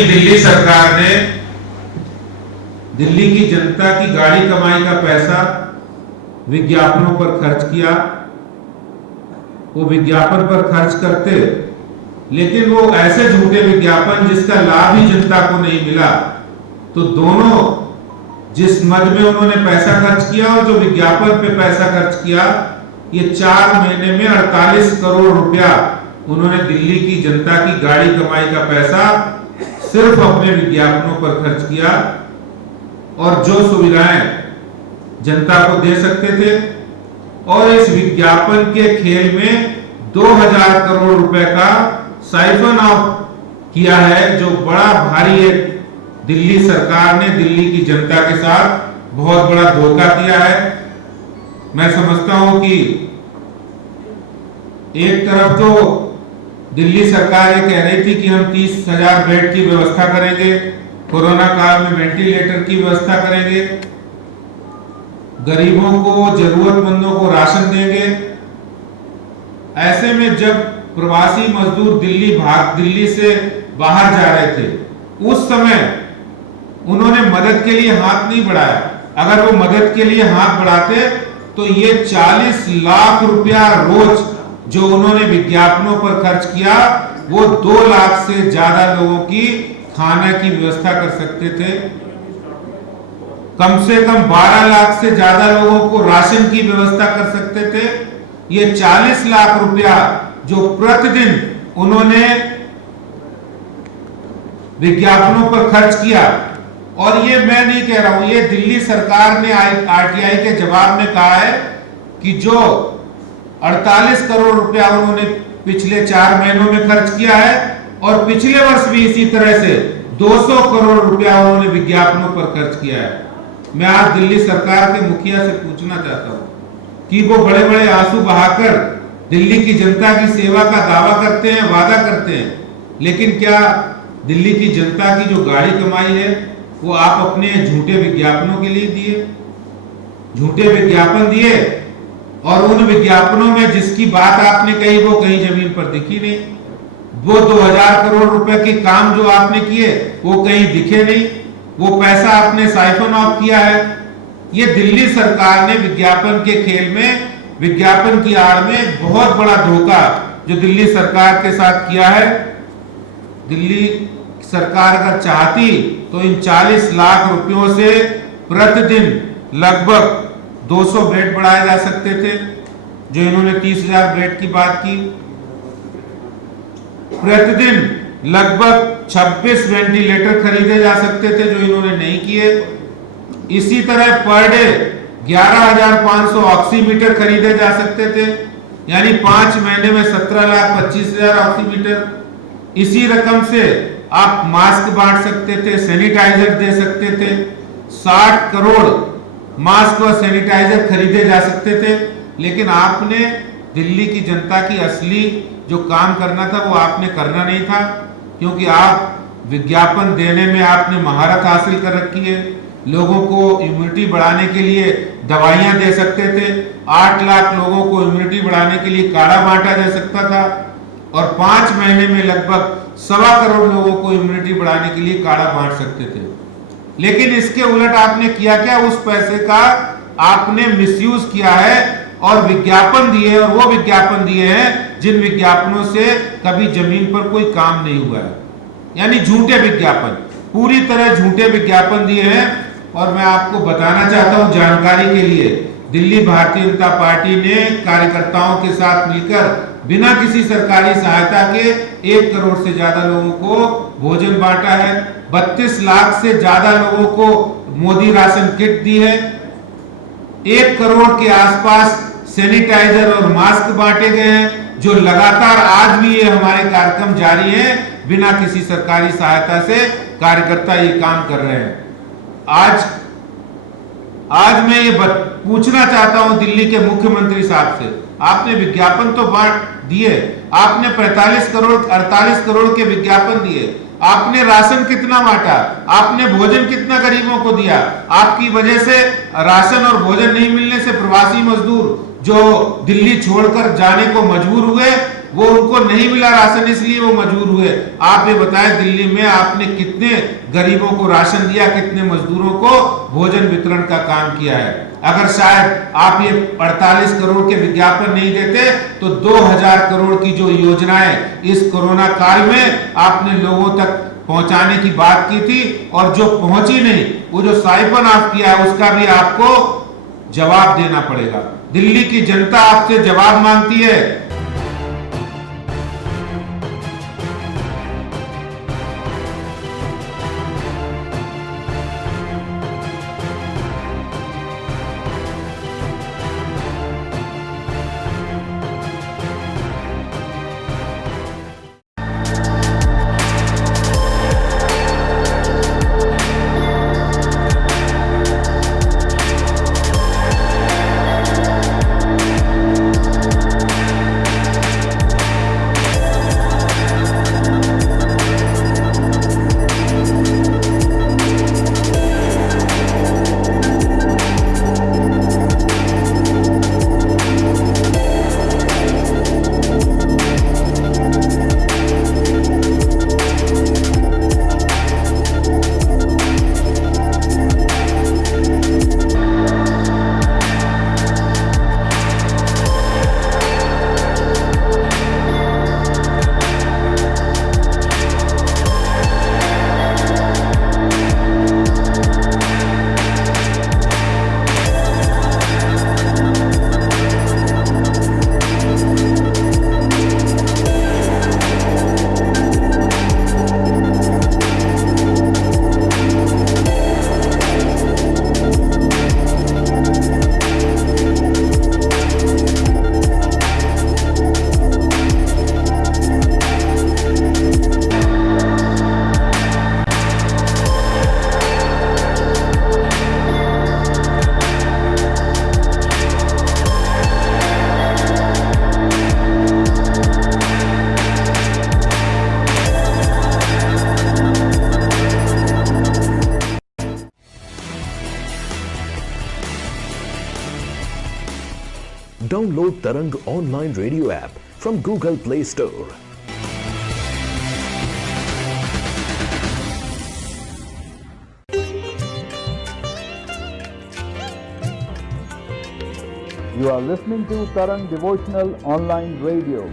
वहीं दिल्ली सरकार ने दिल्ली की जनता की गाड़ी कमाई का पैसा विज्ञापनों पर खर्च किया। वो विज्ञापन पर खर्च करते, लेकिन वो ऐसे झूठे विज्ञापन जिसका लाभ ही जनता को नहीं मिला। तो दोनों, जिस मद में उन्होंने पैसा खर्च किया और जो विज्ञापन पे पैसा खर्च किया, ये 4 महीने में 48 करोड़ रुपया उन्होंने दिल्ली की जनता की गाड़ी कमाई का पैसा सिर्फ अपने विज्ञापनों पर खर्च किया। और जो सुविधाएं जनता को दे सकते थे, और इस विज्ञापन के खेल में 2000 करोड़ रुपए का साइफन ऑफ किया है, जो बड़ा भारी एक दिल्ली सरकार ने दिल्ली की जनता के साथ बहुत बड़ा धोखा किया है। मैं समझता हूं कि एक तरफ तो दिल्ली सरकार ये कह रही थी कि हम 30,000 बेड की व्यवस्था करेंगे, कोरोना काल में वेंटिलेटर की व्यवस्था करेंगे, गरीबों को, जरूरतमंदों को राशन देंगे। ऐसे में जब प्रवासी मजदूर दिल्ली से बाहर जा रहे थे, उस समय उन्होंने मदद के लिए हाथ नहीं बढ़ाया। अगर वो मदद के लिए हाथ बढ़ाते तो ये 40 लाख रुपया रोज जो उन्होंने विज्ञापनों पर खर्च किया, वो 2 लाख से ज्यादा लोगों की खाने की व्यवस्था कर सकते थे। कम से कम 12 लाख से ज्यादा लोगों को राशन की व्यवस्था कर सकते थे। ये 40 लाख रुपया जो प्रतिदिन उन्होंने विज्ञापनों पर खर्च किया, और ये मैं नहीं कह रहा हूं, ये दिल्ली सरकार ने आरटीआई के जवाब में कहा है कि जो 48 करोड़ रुपया उन्होंने पिछले 4 महीनों में खर्च किया है, और पिछले वर्ष भी इसी तरह से 200 करोड़ रुपया उन्होंने विज्ञापनों पर खर्च किया है। मैं आज दिल्ली सरकार के मुखिया से पूछना चाहता हूं कि वो बड़े बड़े आंसू बहाकर दिल्ली की जनता की सेवा का दावा करते हैं, वादा करते हैं, लेकिन क्या दिल्ली की जनता की जो गाड़ी कमाई है वो आप अपने झूठे विज्ञापनों के लिए दिए? झूठे विज्ञापन दिए, और उन विज्ञापनों में जिसकी बात आपने कही वो कहीं जमीन पर दिखी नहीं। वो 2000 करोड़ रुपए के काम जो आपने किए वो कहीं दिखे नहीं। वो पैसा आपने साइफन ऑफ किया है। ये दिल्ली सरकार ने विज्ञापन के खेल में, विज्ञापन की आड़ में बहुत बड़ा धोखा जो दिल्ली सरकार के साथ किया है। दिल्ली सरकार अगर चाहती तो इन 40 लाख रुपयों से प्रतिदिन लगभग 200 बेड बढ़ाए जा सकते थे, जो इन्होंने 30,000 बेड की बात की। प्रतिदिन लगभग 26 वेंटिलेटर खरीदे जा सकते थे, जो इन्होंने नहीं किए। इसी तरह पर डे 11,500 ऑक्सीमीटर खरीदे जा सकते थे, यानी 5 महीने में 17,25,000 ऑक्सीमीटर। इसी रकम से आप मास्क बांट सकते थे, सैनिटाइजर दे सकते थे। 60 करोड़ मास्क और सैनिटाइजर खरीदे जा सकते थे, लेकिन आपने दिल्ली की जनता की असली जो काम करना था वो आपने करना नहीं था, क्योंकि आप विज्ञापन देने में आपने महारत हासिल कर रखी है। लोगों को इम्यूनिटी बढ़ाने के लिए दवाइयां दे सकते थे। 8 लाख लोगों को इम्यूनिटी बढ़ाने के लिए काढ़ा बांटा जा सकता था, और 5 महीने में लगभग 1.25 करोड़ लोगों को इम्यूनिटी बढ़ाने के लिए काढ़ा बांट सकते थे। लेकिन इसके उलट आपने किया क्या? उस पैसे का आपने मिसयूज किया है और विज्ञापन दिए, और वो विज्ञापन दिए हैं जिन विज्ञापनों से कभी जमीन पर कोई काम नहीं हुआ है, यानी झूठे विज्ञापन, पूरी तरह झूठे विज्ञापन दिए हैं। और मैं आपको बताना चाहता हूं जानकारी के लिए, दिल्ली भारतीय जनता पार्टी ने कार्यकर्ताओं के साथ मिलकर बिना किसी सरकारी सहायता के 1 करोड़ से ज्यादा लोगों को भोजन बांटा है। 32 लाख से ज्यादा लोगों को मोदी राशन किट दी है। 1 करोड़ के आसपास सैनिटाइजर और मास्क बांटे गए हैं, जो लगातार आज भी ये हमारे कार्यक्रम जारी है, बिना किसी सरकारी सहायता से कार्यकर्ता ये काम कर रहे हैं। आज मैं ये पूछना चाहता हूं दिल्ली के मुख्यमंत्री साहब से, आपने विज्ञापन तो बांट दिए, आपने 45 करोड़ 48 करोड़ के विज्ञापन दिए, आपने राशन कितना बांटा, आपने भोजन कितना गरीबों को दिया? आपकी वजह से राशन और भोजन नहीं मिलने से प्रवासी मजदूर जो दिल्ली छोड़कर जाने को मजबूर हुए, वो उनको नहीं मिला राशन, इसलिए वो मजबूर हुए। आप ये बताएं, दिल्ली में आपने कितने गरीबों को राशन दिया, कितने मजदूरों को भोजन वितरण का काम किया है? अगर शायद आप ये 48 करोड़ के विज्ञापन नहीं देते तो 2000 करोड़ की जो योजनाएं इस कोरोना काल में आपने लोगों तक पहुंचाने की बात की थी, और जो पहुंची नहीं, वो जो साइफन आप किया है उसका भी आपको जवाब देना पड़ेगा। दिल्ली की जनता आपसे जवाब मांगती है। Download Tarang online radio app from Google Play Store. You are listening to Tarang Devotional Online Radio.